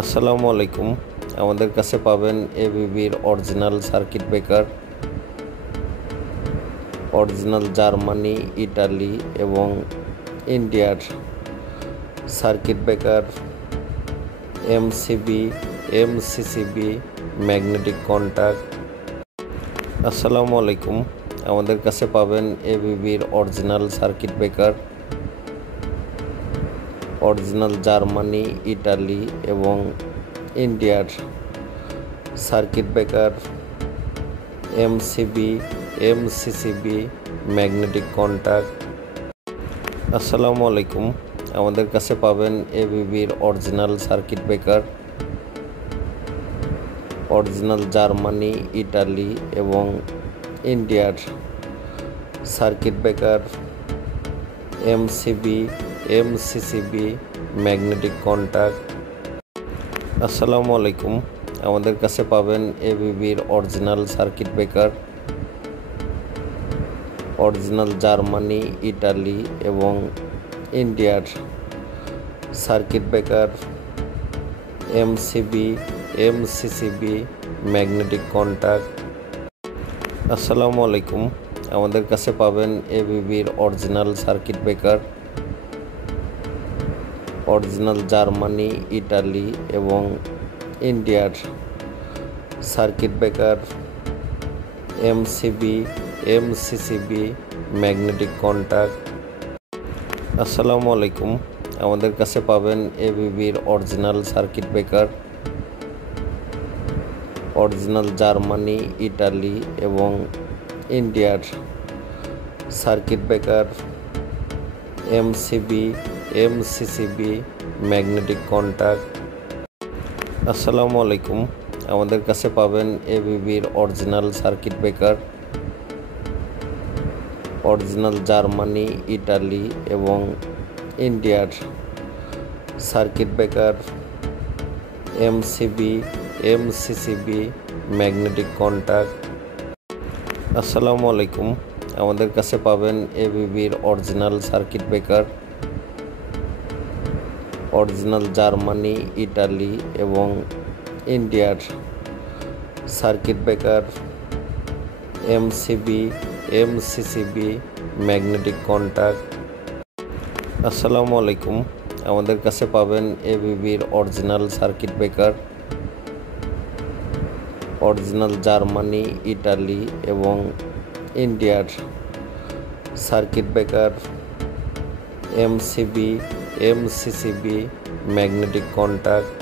আসসালামু আলাইকুম। আমাদের কাছে পাবেন এবিবির original circuit breaker, original Germany, Italy এবং ইন্ডিয়ার circuit breaker, MCB, MCCB, magnetic contact. আসসালামু আলাইকুম। আমাদের কাছে পাবেন এবিবির original circuit breaker, original Germany, Italy এবং ইন্ডিয়ার circuit breaker, MCB, MCCB, magnetic contact. আসসালামু আলাইকুম। আমাদের কাছে পাবেন এবিবির original circuit breaker, original Germany, Italy এবং ইন্ডিয়ার circuit breaker, MCB, MCCB, magnetic contact. আসসালামু আলাইকুম। আমাদের কাছে পাবেন এবিবির original circuit breaker, original Germany, Italy এবং ইন্ডিয়ার circuit breaker, MCB, MCCB, magnetic contact. আসসালামু আলাইকুম। আমাদের কাছে পাবেন এবিবির original circuit breaker, original Germany, Italy এবং ইন্ডিয়ার circuit breaker, MCB, MCCB, magnetic contact. আসসালামু আলাইকুম। আমাদের কাছে পাবেন এবিবির original circuit breaker, original Germany, Italy এবং ইন্ডিয়ার circuit breaker, MCB, MCCB, magnetic contact. আসসালামু আলাইকুম। আমাদের কাছে পাবেন এবিবির original circuit breaker, original Germany, Italy এবং ইন্ডিয়ার circuit breaker, MCB, MCCB, magnetic contact. আসসালামু আলাইকুম। আমাদের কাছে পাবেন এবিবির original circuit breaker, original Germany, Italy এবং ইন্ডিয়ার circuit breaker, MCB, MCCB, magnetic contact. আসসালামু আলাইকুম। আমাদের কাছে পাবেন এবিবির original circuit breaker, original Germany, Italy এবং ইন্ডিয়ার circuit breaker, MCB, MCCB, magnetic contact.